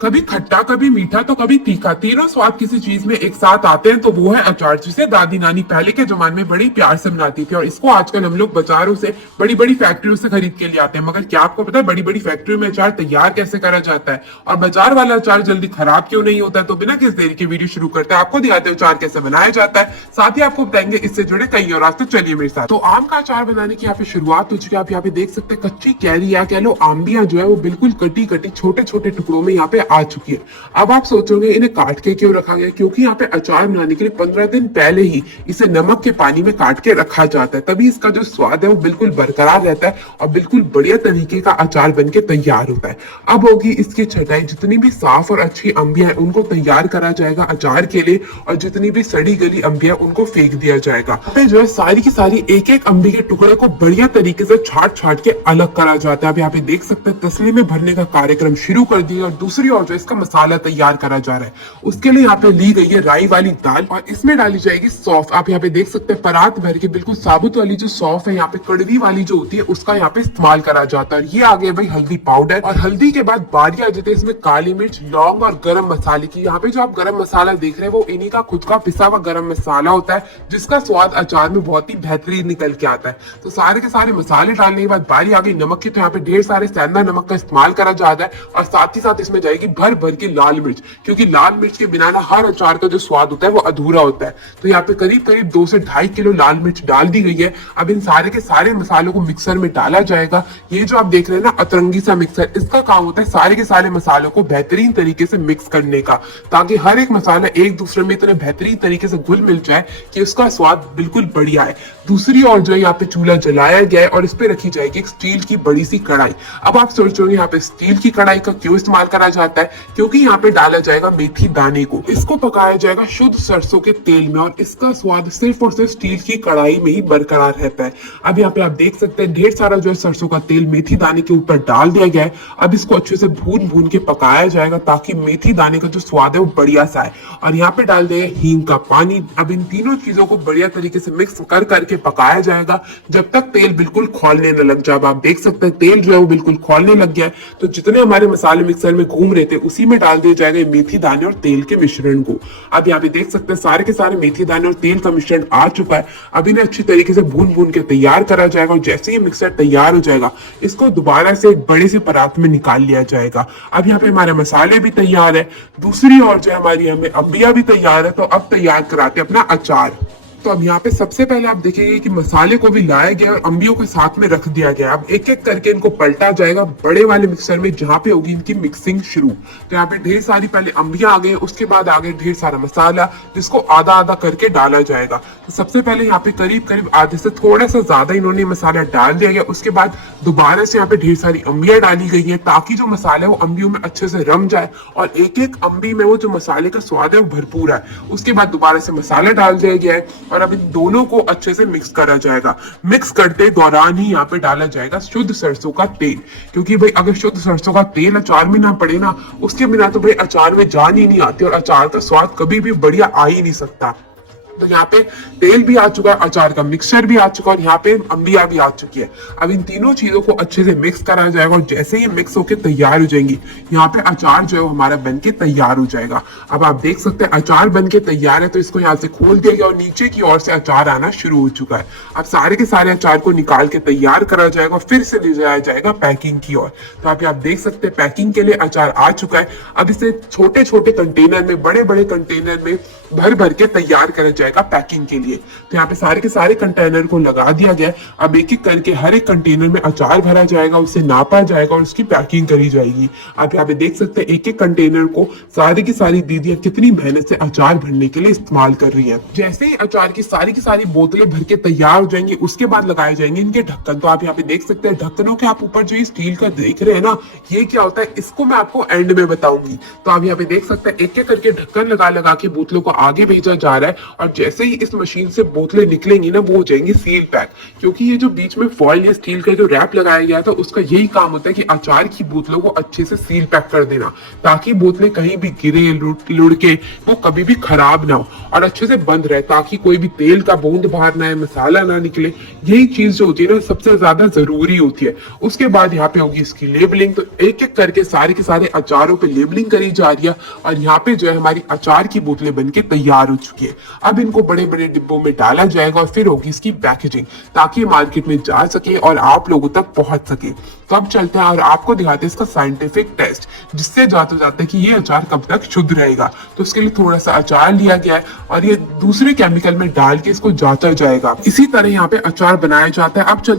कभी खट्टा, कभी मीठा, तो कभी तीखा, तीनों स्वाद किसी चीज में एक साथ आते हैं तो वो है अचार, जिसे दादी नानी पहले के जमाने में बड़ी प्यार से बनाती थी। और इसको आजकल हम लोग बाजारों से, बड़ी बड़ी फैक्ट्रियों से खरीद के ले आते हैं। मगर क्या आपको पता है बड़ी बड़ी फैक्ट्रियों में अचार तैयार कैसे करा जाता है और बाजार वाला अचार जल्दी खराब क्यों नहीं होता है? तो बिना किस देरी के वीडियो शुरू करते हैं, आपको दिखाते हैं अचार कैसे बनाया जाता है, साथ ही आपको बताएंगे इससे जुड़े कई और रास्ते। चलिए मेरे साथ। तो आम का अचार बनाने की यहाँ पे शुरुआत हो चुकी है। आप यहाँ पे देख सकते हैं कच्ची कैरी या कह लो आंबियां जो है वो बिल्कुल कटी कटी छोटे छोटे टुकड़ों में यहाँ पे आ चुकी है। अब आप सोचोगे इन्हें काट के क्यों रखा गया? क्योंकि यहाँ पे अचार बनाने के लिए 15 दिन पहले ही इसे नमक के पानी में काट के रखा जाता है, तभी इसका जो स्वाद है वो बिल्कुल बरकरार रहता है और बिल्कुल बढ़िया तरीके का अचार बन के तैयार होता है। अब होगी इसकी छटाई। जितनी भी साफ और अच्छी अंबियां उनको तैयार करा जाएगा अचार के लिए, और जितनी भी सड़ी गली अंबियां उनको फेंक दिया जाएगा। जो है सारी की सारी एक एक अंबी के टुकड़े को बढ़िया तरीके से छाट छाट के अलग करा जाता है। अब यहाँ पे देख सकते हैं तसले में भरने का कार्यक्रम शुरू कर दिया और दूसरी ओर जो इसका मसाला तैयार करा जा रहा है। उसके लिए यहाँ पे ली गई है राई वाली दाल और इसमें डाली जाएगी सौंफ। आप यहाँ पे देख सकते हैं परात भर के बिल्कुल साबुत वाली जो सौंफ है, यहाँ पे कड़वी वाली जो होती है उसका यहाँ पे इस्तेमाल करा जाता है। ये आ गया भाई हल्दी पाउडर, और हल्दी के बाद बारी आ जाती है इसमें काली मिर्च, लौंग और गरम मसाले की। यहाँ पे जो आप गरम मसाला देख रहे हैं वो इन्हीं का खुद का पिसा हुआ गरम मसाला होता है, जिसका स्वाद अचार में बहुत ही बेहतरीन निकल के आता है। तो सारे के सारे मसाले डालने के बाद बारी आ गई नमक की। तो यहाँ पे ढेर सारे सेंधा नमक का इस्तेमाल करा जाता है और साथ ही साथ इसमें जाएगी भर भर की लाल मिर्च, क्योंकि लाल मिर्च के बिना ना हर अचार का जो स्वाद होता है वो अधूरा होता है। तो यहाँ पे करीब करीब 2 से 2.5 किलो लाल मिर्च डाल दी गई है। अब इन सारे के सारे मसालों को मिक्सर में डाला जाएगा। ये जो आप देख रहे हैं ना अतरंगी सा मिक्सर, इसका काम होता है सारे के सारे मसालों को बेहतरीन तरीके से मिक्स करने का, ताकि हर एक मसाला एक दूसरे में इतने बेहतरीन तरीके से घुल मिल जाए कि उसका स्वाद बिल्कुल बढ़िया है। दूसरी ओर जो है यहाँ पे चूल्हा जलाया गया है और इस पे रखी जाएगी एक स्टील की बड़ी सी कढ़ाई। अब आप सोचोगे यहाँ पे स्टील की कढ़ाई का क्यों इस्तेमाल करा जाता है? क्योंकि यहाँ पे डाला जाएगा मेथी दाने को। इसको पकाया जाएगा शुद्ध सरसों के तेल में और इसका स्वाद सिर्फ और सिर्फ स्टील की कढ़ाई में ही बरकरार रहता है। अब यहाँ पे आप देख सकते हैं ढेर सारा जो है सरसों का तेल मेथी दाने के ऊपर डाल दिया गया है। अब इसको अच्छे से भून भून के पकाया जाएगा ताकि मेथी दाने का जो स्वाद है वो बढ़िया सा है। और यहाँ पे डाल दिया हींग का पानी। अब इन तीनों चीजों को बढ़िया तरीके से मिक्स कर करके पकाया जाएगा जब तक तेल बिल्कुल खौलने न लग जाए। आप देख सकते हैं तेल जो है वो बिल्कुल खौलने लग गया है। तो जितने हमारे मसाले मिक्सर में घूम रहे थे उसी में डाल दिया जाएगा मेथी दाने और तेल के मिश्रण को। अब यहाँ पे देख सकते हैं सारे के सारे मेथी दाने और तेल का मिश्रण आ चुका है। अब इन्हें अच्छी तरीके से भून भून के तैयार करा जाएगा और जैसे ही मिक्सर तैयार हो जाएगा इसको दोबारा से एक बड़े से परात में निकाल लिया जाएगा। अब यहाँ पे हमारे मसाले भी तैयार है, दूसरी ओर जो हमारी हमें अंबिया भी तैयार है। तो अब तैयार कराते अपना अचार। तो अब यहाँ पे सबसे पहले आप देखेंगे कि मसाले को भी लाया गया और अंबियों के साथ में रख दिया गया। अब एक एक करके इनको पलटा जाएगा बड़े वाले मिक्सर में जहाँ पे होगी इनकी मिक्सिंग शुरू। तो यहाँ पे ढेर सारी पहले अंबियां आ गई, उसके बाद आ गए ढेर सारा मसाला जिसको आधा आधा करके डाला जाएगा। तो सबसे पहले यहाँ पे करीब करीब आधे से थोड़ा सा ज्यादा इन्होंने मसाला डाल दिया गया। उसके बाद दोबारा से यहाँ पे ढेर सारी अंबियां डाली गई है ताकि जो मसाला है वो अंबियों में अच्छे से रम जाए और एक एक अंबी में वो जो मसाले का स्वाद है वो भरपूर है। उसके बाद दोबारा से मसाला डाल दिया गया है और अब इन दोनों को अच्छे से मिक्स करा जाएगा। मिक्स करते दौरान ही यहाँ पे डाला जाएगा शुद्ध सरसों का तेल, क्योंकि भाई अगर शुद्ध सरसों का तेल अचार में ना पड़े ना, उसके बिना तो भाई अचार में जान ही नहीं आती और अचार का स्वाद कभी भी बढ़िया आ ही नहीं सकता। तो यहाँ पे तेल भी आ चुका है, अचार का मिक्सचर भी आ चुका है और यहाँ पे अंबिया भी आ चुकी है। अब इन तीनों चीजों को अच्छे से मिक्स करा जाएगा और जैसे ही मिक्स होकर तैयार हो जाएंगी यहाँ पे अचार जो है हमारा बन के तैयार हो जाएगा। अब आप देख सकते हैं अचार बन के तैयार है। तो इसको यहाँ से खोल दिया गया और नीचे की ओर से अचार आना शुरू हो चुका है। अब सारे के सारे अचार को निकाल के तैयार करा जाएगा और फिर से ले जाया जाएगा पैकिंग की ओर। तो आप देख सकते हैं पैकिंग के लिए अचार आ चुका है। अब इसे छोटे छोटे कंटेनर में, बड़े बड़े कंटेनर में भर भर के तैयार करा जाएगा पैकिंग के लिए। तो यहाँ पे सारे के सारे कंटेनर को लगा दिया गया। अब एक एक करके हर एक कंटेनर में अचार भरा जाएगा, उसे नापा जाएगा और उसकी पैकिंग करी जाएगी। आप यहाँ पे देख सकते हैं एक एक कंटेनर को सारी की सारी दीदियां कितनी मेहनत से अचार भरने के लिए इस्तेमाल कर रही है। जैसे ही अचार की सारी बोतलें भर के तैयार हो जाएंगी उसके बाद लगाए जाएंगे इनके ढक्कन। तो आप यहाँ पे देख सकते हैं ढक्कनों के आप ऊपर जो ये स्टील का देख रहे हैं ना, ये क्या होता है इसको मैं आपको एंड में बताऊंगी। तो आप यहाँ पे देख सकते हैं एक एक करके ढक्कन लगा लगा के बोतलों को आगे भेजा जा रहा है और जैसे ही इस मशीन से बोतलें निकलेंगी ना वो हो जाएंगी सील पैक, क्योंकि ये जो बीच में फॉइल या स्टील का जो रैप लगाया गया था उसका यही काम होता है कि अचार की बोतलों को अच्छे से सील पैक कर देना, ताकि बोतलें कहीं भी गिरे लुढ़ के वो कभी भी खराब ना हो और अच्छे से बंद रहे, ताकि कोई भी तेल का बूंद बाहर ना आए, मसाला ना निकले। यही चीज जो होती है ना सबसे ज्यादा जरूरी होती है। उसके बाद यहाँ पे होगी इसकी लेबलिंग। तो एक एक करके सारे के सारे अचारों पे लेबलिंग करी जा रही है और यहाँ पे जो है हमारी अचार की बोतलें बनके तैयार हो चुकी है। अब इनको बड़े बड़े डिब्बों में डाला जाएगा और फिर होगी इसकी पैकेजिंग, ताकि मार्केट में जा सके और आप लोगों तक पहुंच सके। तो अब चलते हैं और आपको दिखाते हैं इसका साइंटिफिक टेस्ट, जिससे जाते जाते कि ये अचार कब तक शुद्ध रहेगा। तो उसके लिए थोड़ा सा अचार लिया गया है और ये दूसरे केमिकल में डाल के इसको जांचा जाएगा। इसी तरह यहाँ पे अचार बनाया जाता है। अब चलते